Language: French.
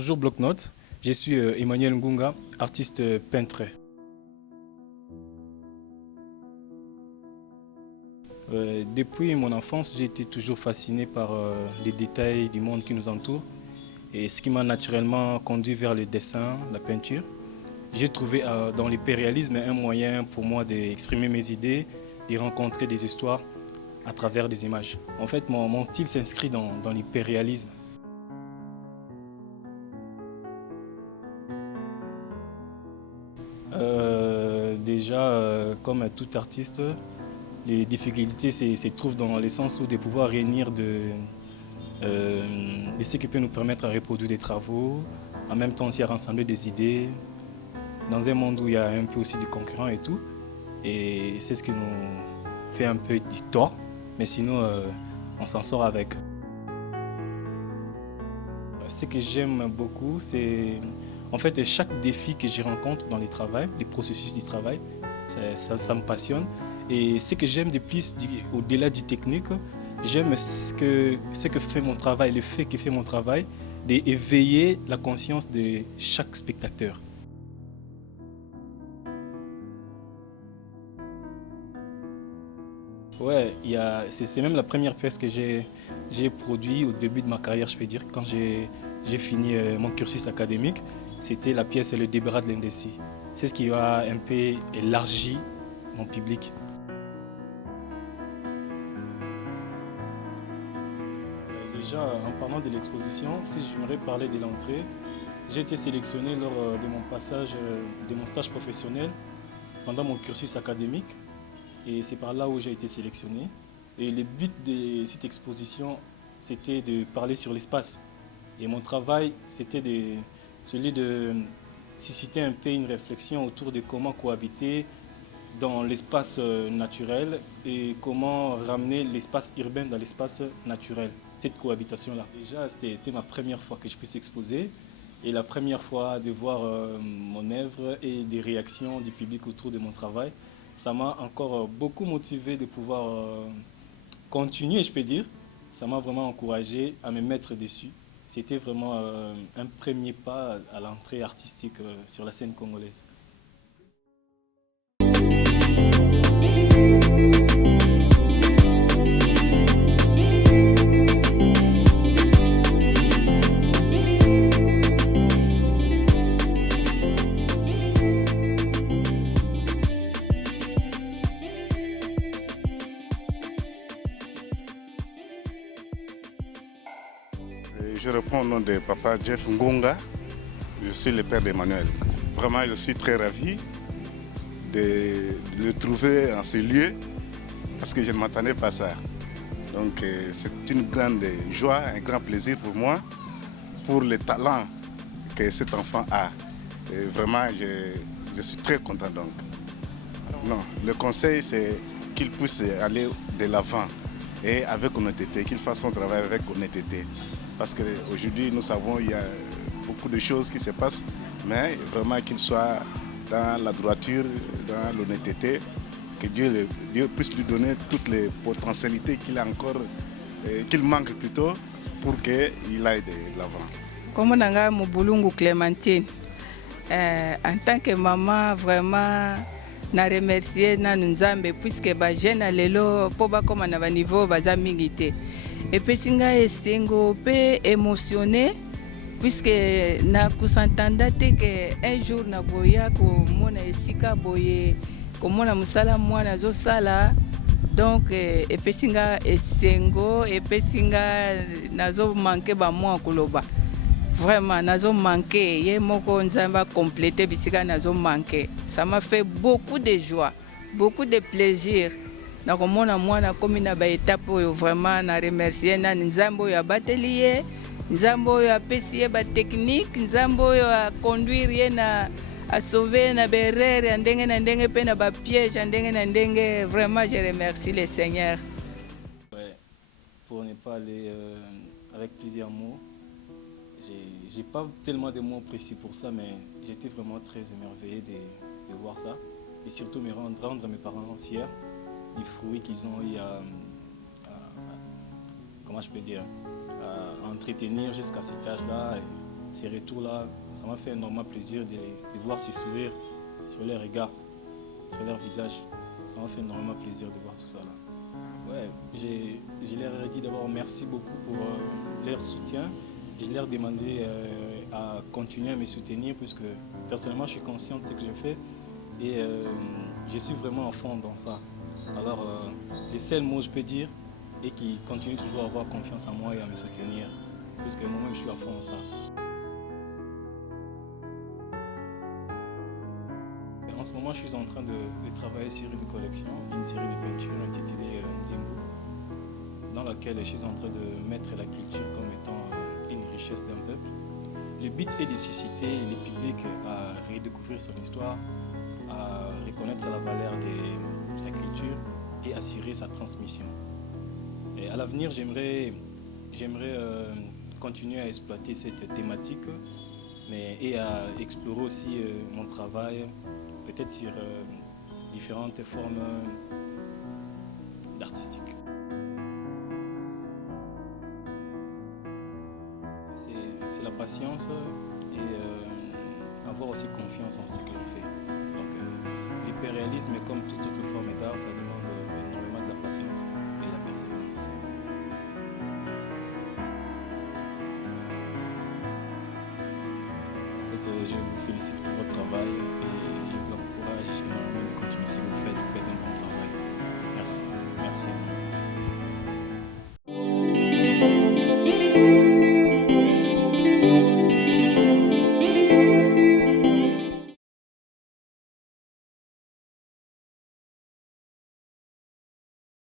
Bonjour Bloc-Notes, je suis Emmanuel Ngunga, artiste peintre. Depuis mon enfance, j'ai été toujours fasciné par les détails du monde qui nous entoure et ce qui m'a naturellement conduit vers le dessin, la peinture. J'ai trouvé dans l'impérialisme un moyen pour moi d'exprimer mes idées, de rencontrer des histoires à travers des images. En fait, mon style s'inscrit dans l'impérialisme. Déjà, comme tout artiste, les difficultés se trouvent dans le sens où de pouvoir réunir de ce qui peut nous permettre à reproduire des travaux, en même temps aussi à rassembler des idées, dans un monde où il y a un peu aussi de concurrents et tout. Et c'est ce qui nous fait un peu de tort, mais sinon on s'en sort avec. Ce que j'aime beaucoup, c'est en fait chaque défi que je rencontre dans les travaux, les processus du travail, ça me passionne. Et ce que j'aime de plus, au-delà du technique, j'aime ce que fait mon travail, le fait que fait mon travail, d'éveiller la conscience de chaque spectateur. Ouais, c'est même la première pièce que j'ai produite au début de ma carrière, je peux dire, quand j'ai fini mon cursus académique. C'était la pièce Le Débarras de l'indécis. C'est ce qui a un peu élargi mon public. Déjà, en parlant de l'exposition, si j'aimerais parler de l'entrée, j'ai été sélectionné lors de mon passage de mon stage professionnel pendant mon cursus académique. Et c'est par là où j'ai été sélectionné. Et le but de cette exposition, c'était de parler sur l'espace. Et mon travail, c'était celui de susciter un peu une réflexion autour de comment cohabiter dans l'espace naturel et comment ramener l'espace urbain dans l'espace naturel, cette cohabitation-là. Déjà, c'était ma première fois que je puisse exposer et la première fois de voir mon œuvre et des réactions du public autour de mon travail. Ça m'a encore beaucoup motivé de pouvoir continuer, je peux dire. Ça m'a vraiment encouragé à me mettre dessus. C'était vraiment un premier pas à l'entrée artistique sur la scène congolaise. Je reprends au nom de papa Jeff Ngunga. Je suis le père d'Emmanuel. Vraiment, je suis très ravi de le trouver en ce lieu parce que je ne m'attendais pas à ça. Donc c'est une grande joie, un grand plaisir pour moi, pour le talent que cet enfant a. Et vraiment, je suis très content donc. Non, le conseil, c'est qu'il puisse aller de l'avant et avec honnêteté, qu'il fasse son travail avec honnêteté. Parce qu'aujourd'hui, nous savons qu'il y a beaucoup de choses qui se passent, mais vraiment qu'il soit dans la droiture, dans l'honnêteté, que Dieu puisse lui donner toutes les potentialités qu'il a encore, qu'il manque plutôt, pour qu'il aille de l'avant. Comme on a Moubulungu Clémentine, en tant que maman, vraiment, na remercier na nzambe puisque ba jeune lelo po ba koma na ba niveau baza mingi te. Et puis singa esengo pe émotionné puisque na kusantanda te que un jour na boya ko mona esika boye ko mona musala mwana zo sala donc et puis singa esengo et puis singa nazo manquer ba mwa koloba. Vraiment, nazo manqué, yé moko nzamba complété bisika nazo manqué. Ça m'a fait beaucoup de joie, beaucoup de plaisir. Na komona mwana komi na ba étape oyo vraiment na remercier na nzambo ya batelier, nzambo ya pesier ba technique, nzambo ya conduire ye na a sauver na berere ndenge na ndenge pe na ba piège ndenge na ndenge. Vraiment je remercie le Seigneur. Ouais, pour ne pas aller avec plusieurs mots. J'ai pas tellement de mots précis pour ça, mais j'étais vraiment très émerveillé de voir ça. Et surtout rendre mes parents fiers du fruit qu'ils ont eu comment je peux dire, à entretenir jusqu'à cet âge-là. ces retours-là, ça m'a fait énormément plaisir de voir ces sourires sur leurs regards, sur leur visage. Ça m'a fait énormément plaisir de voir tout ça là. Ouais, je leur ai dit d'abord merci beaucoup pour leur soutien. Je leur ai demandé à continuer à me soutenir puisque personnellement je suis conscient de ce que je fais et je suis vraiment en fond dans ça. Alors les seuls mots que je peux dire est qu'ils continuent toujours à avoir confiance en moi et à me soutenir puisque moi-même je suis à fond dans ça. En ce moment, je suis en train de travailler sur une collection, une série de peintures intitulée Nzimbu, dans laquelle je suis en train de mettre la culture comme étant une richesse d'un peuple. Le but est de susciter le public à redécouvrir son histoire, à reconnaître la valeur de sa culture et assurer sa transmission. Et à l'avenir, j'aimerais continuer à exploiter cette thématique et à explorer aussi mon travail peut-être sur différentes formes d'artistique. C'est la patience et avoir aussi confiance en ce que l'on fait. Donc l'hyperréalisme, comme toute autre forme d'art, ça demande énormément de la patience et de la persévérance. En fait, je vous félicite pour votre travail et je vous encourage énormément de continuer ce que vous faites un bon travail. Merci. Merci.